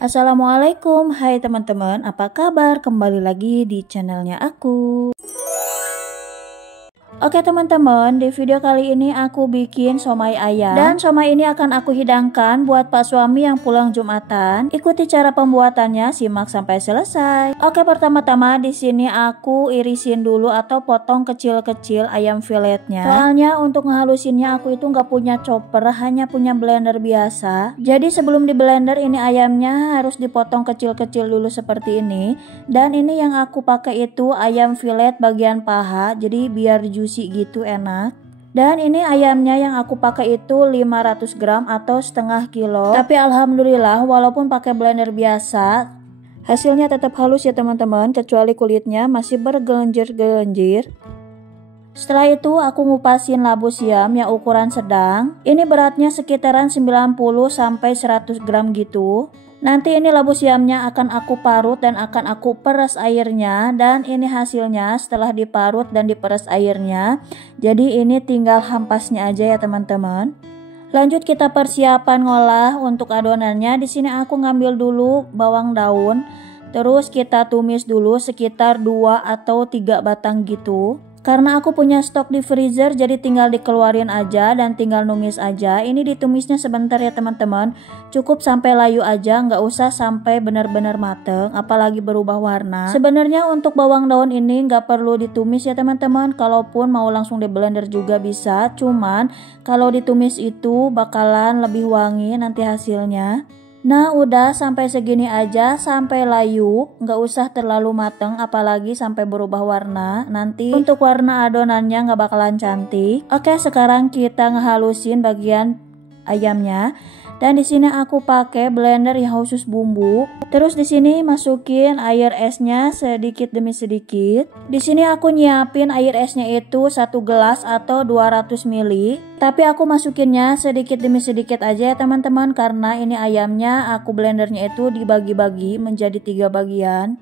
Assalamualaikum, hai teman-teman, apa kabar? Kembali lagi di channelnya aku. Oke teman-teman, di video kali ini aku bikin somai ayam. Dan somai ini akan aku hidangkan buat pak suami yang pulang Jumatan. Ikuti cara pembuatannya, simak sampai selesai. Oke, pertama-tama di sini aku irisin dulu atau potong kecil-kecil ayam filetnya. Soalnya untuk ngehalusinnya aku itu nggak punya chopper, hanya punya blender biasa. Jadi sebelum di blender ini ayamnya harus dipotong kecil-kecil dulu seperti ini. Dan ini yang aku pakai itu ayam filet bagian paha, jadi biar juicy gitu enak. Dan ini ayamnya yang aku pakai itu 500 gram atau setengah kilo. Tapi alhamdulillah walaupun pakai blender biasa hasilnya tetap halus ya teman-teman, kecuali kulitnya masih bergelenjir-gelenjir. Setelah itu aku ngupasin labu siam yang ukuran sedang. Ini beratnya sekitaran 90 sampai 100 gram gitu. Nanti ini labu siamnya akan aku parut dan akan aku peres airnya. Dan ini hasilnya setelah diparut dan diperes airnya. Jadi ini tinggal hampasnya aja ya teman-teman. Lanjut kita persiapan ngolah untuk adonannya. Di sini aku ngambil dulu bawang daun. Terus kita tumis dulu sekitar 2 atau 3 batang gitu. Karena aku punya stok di freezer, jadi tinggal dikeluarin aja dan tinggal numis aja. Ini ditumisnya sebentar ya teman-teman. Cukup sampai layu aja, nggak usah sampai benar-benar mateng, apalagi berubah warna. Sebenarnya untuk bawang daun ini nggak perlu ditumis ya teman-teman. Kalaupun mau langsung di blender juga bisa. Cuman kalau ditumis itu bakalan lebih wangi nanti hasilnya. Nah udah sampai segini aja, sampai layu, nggak usah terlalu mateng apalagi sampai berubah warna. Nanti untuk warna adonannya nggak bakalan cantik. Oke, sekarang kita ngehalusin bagian ayamnya. Dan di sini aku pakai blender yang khusus bumbu. Terus di sini masukin air esnya sedikit demi sedikit. Di sini aku nyiapin air esnya itu 1 gelas atau 200 ml. Tapi aku masukinnya sedikit demi sedikit aja ya teman-teman, karena ini ayamnya aku blendernya itu dibagi-bagi menjadi 3 bagian.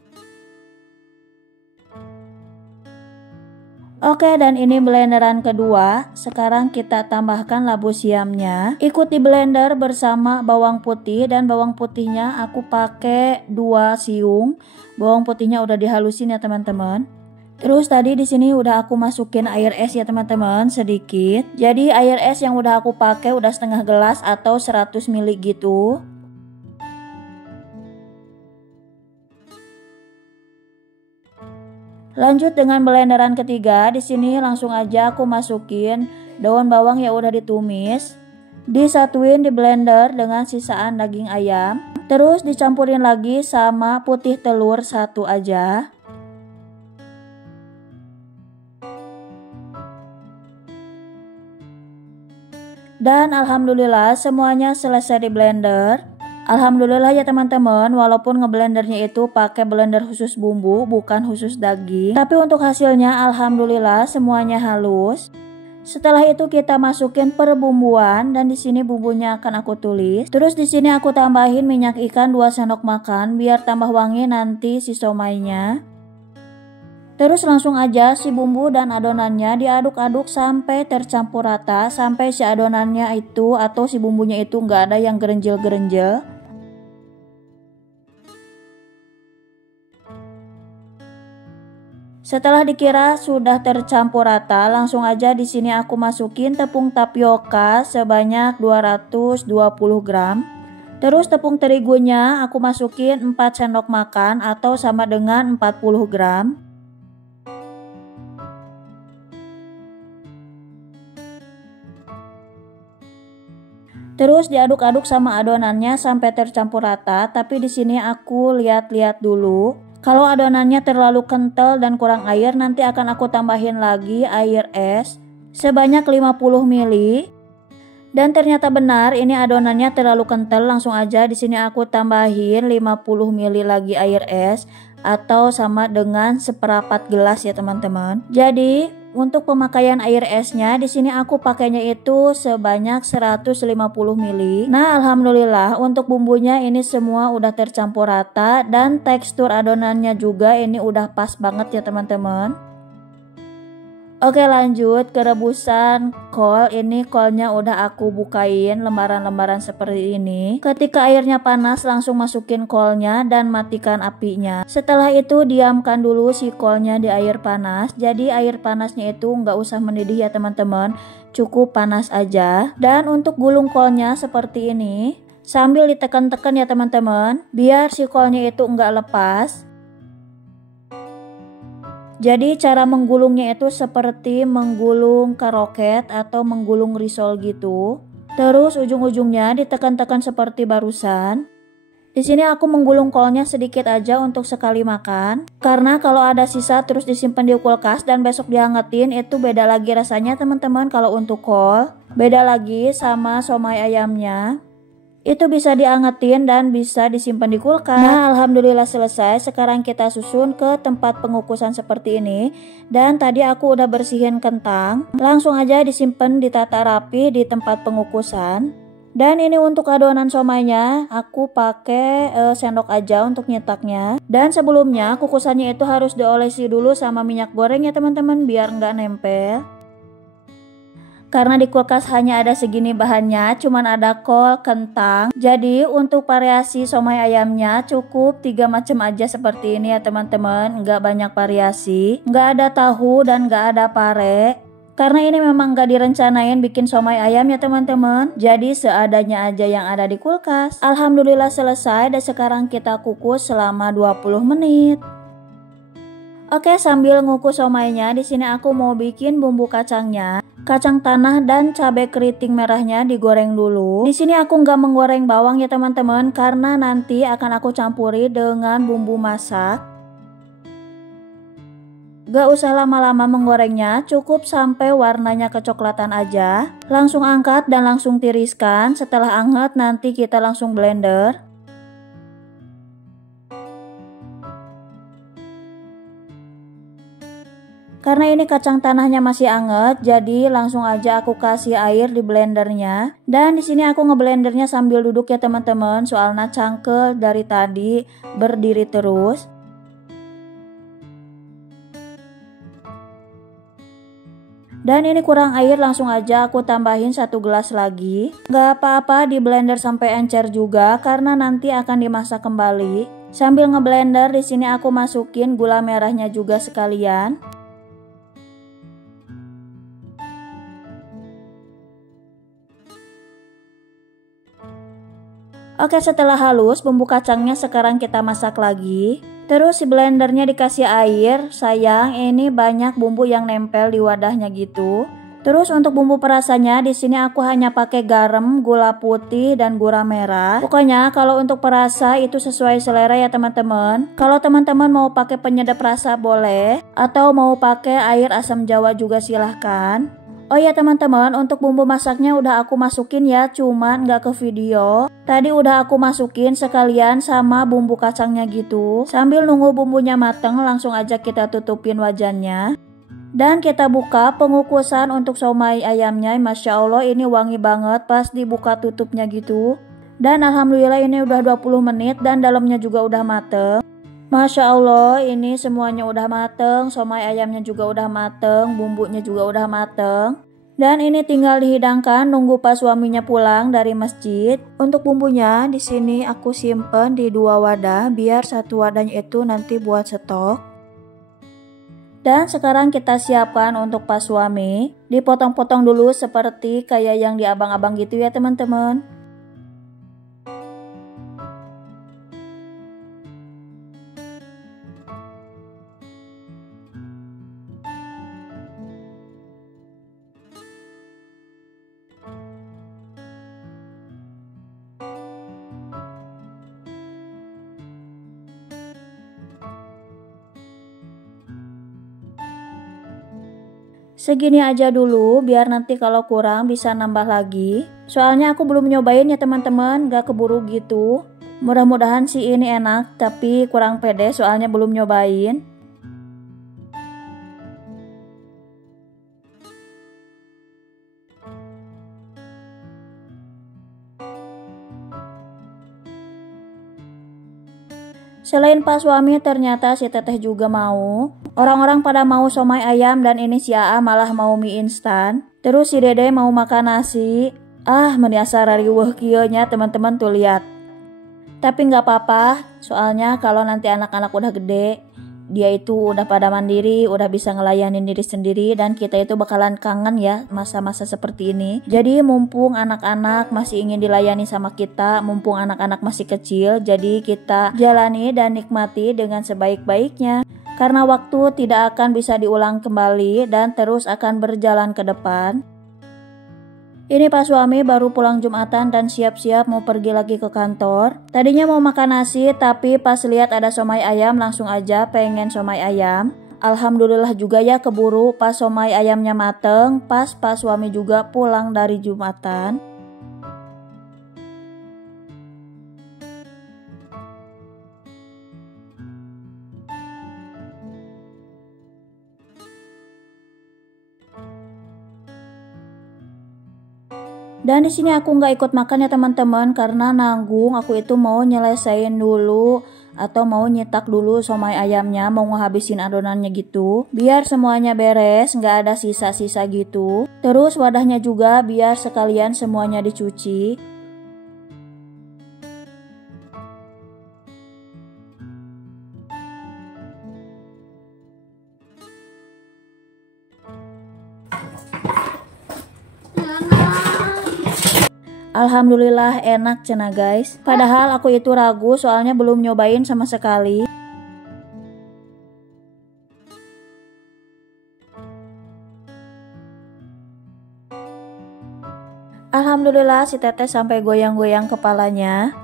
Oke, dan ini blenderan kedua. Sekarang kita tambahkan labu siamnya. Ikuti blender bersama bawang putih, dan bawang putihnya aku pakai 2 siung. Bawang putihnya udah dihalusin ya teman-teman. Terus tadi di sini udah aku masukin air es ya teman-teman, sedikit. Jadi air es yang udah aku pakai udah setengah gelas atau 100 ml gitu. Lanjut dengan blenderan ketiga. Di sini langsung aja aku masukin daun bawang yang udah ditumis. Disatuin di blender dengan sisaan daging ayam. Terus dicampurin lagi sama putih telur 1 aja. Dan alhamdulillah semuanya selesai di blender. Alhamdulillah ya teman-teman, walaupun ngeblendernya itu pakai blender khusus bumbu, bukan khusus daging. Tapi untuk hasilnya alhamdulillah semuanya halus. Setelah itu kita masukin perbumbuan, dan di sini bumbunya akan aku tulis. Terus di sini aku tambahin minyak ikan 2 sendok makan biar tambah wangi nanti si somainya. Terus langsung aja si bumbu dan adonannya diaduk-aduk sampai tercampur rata, sampai si adonannya itu atau si bumbunya itu nggak ada yang gerenjel-gerenjel. Setelah dikira sudah tercampur rata, langsung aja di sini aku masukin tepung tapioka sebanyak 220 gram. Terus tepung terigunya aku masukin 4 sendok makan atau sama dengan 40 gram. Terus diaduk-aduk sama adonannya sampai tercampur rata, tapi di sini aku lihat-lihat dulu. Kalau adonannya terlalu kental dan kurang air, nanti akan aku tambahin lagi air es sebanyak 50 ml. Dan ternyata benar, ini adonannya terlalu kental, langsung aja di sini aku tambahin 50 ml lagi air es atau sama dengan seperempat gelas ya teman-teman. Jadi untuk pemakaian air esnya di sini aku pakainya itu sebanyak 150 ml. Nah, alhamdulillah untuk bumbunya ini semua udah tercampur rata dan tekstur adonannya juga ini udah pas banget ya teman-teman. Oke, lanjut ke rebusan kol. Ini kolnya udah aku bukain lembaran-lembaran seperti ini. Ketika airnya panas langsung masukin kolnya dan matikan apinya. Setelah itu diamkan dulu si kolnya di air panas. Jadi air panasnya itu nggak usah mendidih ya teman-teman, cukup panas aja. Dan untuk gulung kolnya seperti ini, sambil ditekan-tekan ya teman-teman, biar si kolnya itu nggak lepas. Jadi cara menggulungnya itu seperti menggulung karoket atau menggulung risol gitu. Terus ujung-ujungnya ditekan-tekan seperti barusan. Di sini aku menggulung kolnya sedikit aja untuk sekali makan. Karena kalau ada sisa terus disimpan di kulkas dan besok dihangetin, itu beda lagi rasanya teman-teman kalau untuk kol. Beda lagi sama somai ayamnya. Itu bisa diangetin dan bisa disimpan di kulkas. Nah, alhamdulillah selesai. Sekarang kita susun ke tempat pengukusan seperti ini. Dan tadi aku udah bersihin kentang. Langsung aja disimpan ditata rapi di tempat pengukusan. Dan ini untuk adonan somainya, aku pakai sendok aja untuk nyetaknya. Dan sebelumnya kukusannya itu harus diolesi dulu sama minyak goreng ya teman-teman, biar nggak nempel. Karena di kulkas hanya ada segini bahannya, cuman ada kol, kentang. Jadi untuk variasi somai ayamnya cukup 3 macam aja seperti ini ya teman-teman. Nggak banyak variasi, nggak ada tahu dan nggak ada pare. Karena ini memang nggak direncanain bikin somai ayam ya teman-teman. Jadi seadanya aja yang ada di kulkas. Alhamdulillah selesai dan sekarang kita kukus selama 20 menit. Oke, sambil ngukus somainya, di sini aku mau bikin bumbu kacangnya. Kacang tanah dan cabai keriting merahnya digoreng dulu. Di sini aku nggak menggoreng bawang ya teman-teman, karena nanti akan aku campuri dengan bumbu masak. Gak usah lama-lama menggorengnya, cukup sampai warnanya kecoklatan aja. Langsung angkat dan langsung tiriskan. Setelah anget nanti kita langsung blender. Karena ini kacang tanahnya masih anget, jadi langsung aja aku kasih air di blendernya. Dan di sini aku ngeblendernya sambil duduk ya teman-teman, soalnya cangkel dari tadi berdiri terus. Dan ini kurang air, langsung aja aku tambahin 1 gelas lagi. Gak apa-apa di blender sampai encer juga, karena nanti akan dimasak kembali. Sambil ngeblender di sini aku masukin gula merahnya juga sekalian. Oke, setelah halus bumbu kacangnya sekarang kita masak lagi. Terus si blendernya dikasih air. Sayang, ini banyak bumbu yang nempel di wadahnya gitu. Terus untuk bumbu perasanya di sini aku hanya pakai garam, gula putih dan gula merah. Pokoknya kalau untuk perasa itu sesuai selera ya teman-teman. Kalau teman-teman mau pakai penyedap rasa boleh, atau mau pakai air asam jawa juga silahkan. Oh ya teman-teman, untuk bumbu masaknya udah aku masukin ya, cuman gak ke video. Tadi udah aku masukin sekalian sama bumbu kacangnya gitu. Sambil nunggu bumbunya mateng, langsung aja kita tutupin wajannya. Dan kita buka pengukusan untuk somai ayamnya. Masya Allah, ini wangi banget pas dibuka tutupnya gitu. Dan alhamdulillah ini udah 20 menit dan dalamnya juga udah mateng. Masya Allah, ini semuanya udah mateng, somai ayamnya juga udah mateng, bumbunya juga udah mateng. Dan ini tinggal dihidangkan nunggu pas suaminya pulang dari masjid. Untuk bumbunya di sini aku simpen di 2 wadah biar satu wadahnya itu nanti buat stok. Dan sekarang kita siapkan untuk pas suami. Dipotong-potong dulu seperti kayak yang di abang-abang gitu ya teman-teman. Segini aja dulu biar nanti kalau kurang bisa nambah lagi. Soalnya aku belum nyobain ya teman-teman, gak keburu gitu. Mudah-mudahan sih ini enak, tapi kurang pede soalnya belum nyobain. Selain Pak suami ternyata si teteh juga mau. Orang-orang pada mau somai ayam dan ini si Aa malah mau mie instan. Terus si Dede mau makan nasi. Meniasa rariweuh kieu nya teman-teman tuh lihat. Tapi nggak apa-apa, soalnya kalau nanti anak-anak udah gede, dia itu udah pada mandiri, udah bisa ngelayanin diri sendiri, dan kita itu bakalan kangen ya masa-masa seperti ini. Jadi mumpung anak-anak masih ingin dilayani sama kita, mumpung anak-anak masih kecil, jadi kita jalani dan nikmati dengan sebaik-baiknya. Karena waktu tidak akan bisa diulang kembali dan terus akan berjalan ke depan. Ini Pak suami baru pulang Jumatan dan siap-siap mau pergi lagi ke kantor. Tadinya mau makan nasi, tapi pas lihat ada somai ayam langsung aja pengen somai ayam. Alhamdulillah juga ya keburu pas somai ayamnya mateng, pas Pak suami juga pulang dari Jumatan. Dan di sini aku nggak ikut makan ya teman-teman karena nanggung. Aku itu mau nyelesain dulu atau mau nyetak dulu somai ayamnya, mau ngehabisin adonannya gitu. Biar semuanya beres, nggak ada sisa-sisa gitu. Terus wadahnya juga biar sekalian semuanya dicuci. Alhamdulillah enak cenah guys. Padahal aku itu ragu soalnya belum nyobain sama sekali. Alhamdulillah si Teteh sampai goyang-goyang kepalanya.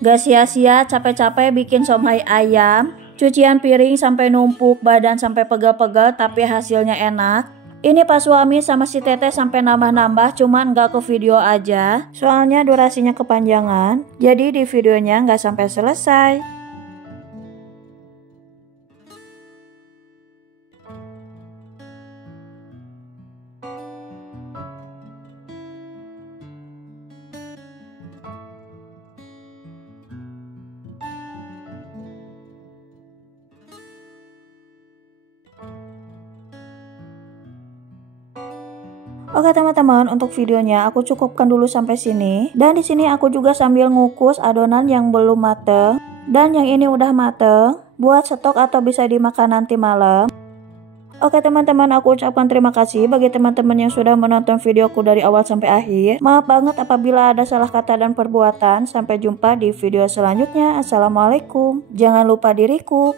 Gak sia-sia capek-capek bikin somai ayam. Cucian piring sampai numpuk, badan sampai pegel-pegel, tapi hasilnya enak. Ini Pak suami sama si Teteh sampai nambah-nambah, cuman gak ke video aja. Soalnya durasinya kepanjangan, jadi di videonya gak sampai selesai. Oke teman-teman, untuk videonya aku cukupkan dulu sampai sini. Dan di sini aku juga sambil ngukus adonan yang belum mateng dan yang ini udah mateng buat stok atau bisa dimakan nanti malam. Oke teman-teman, aku ucapkan terima kasih bagi teman-teman yang sudah menonton videoku dari awal sampai akhir. Maaf banget apabila ada salah kata dan perbuatan. Sampai jumpa di video selanjutnya. Assalamualaikum. Jangan lupa diriku.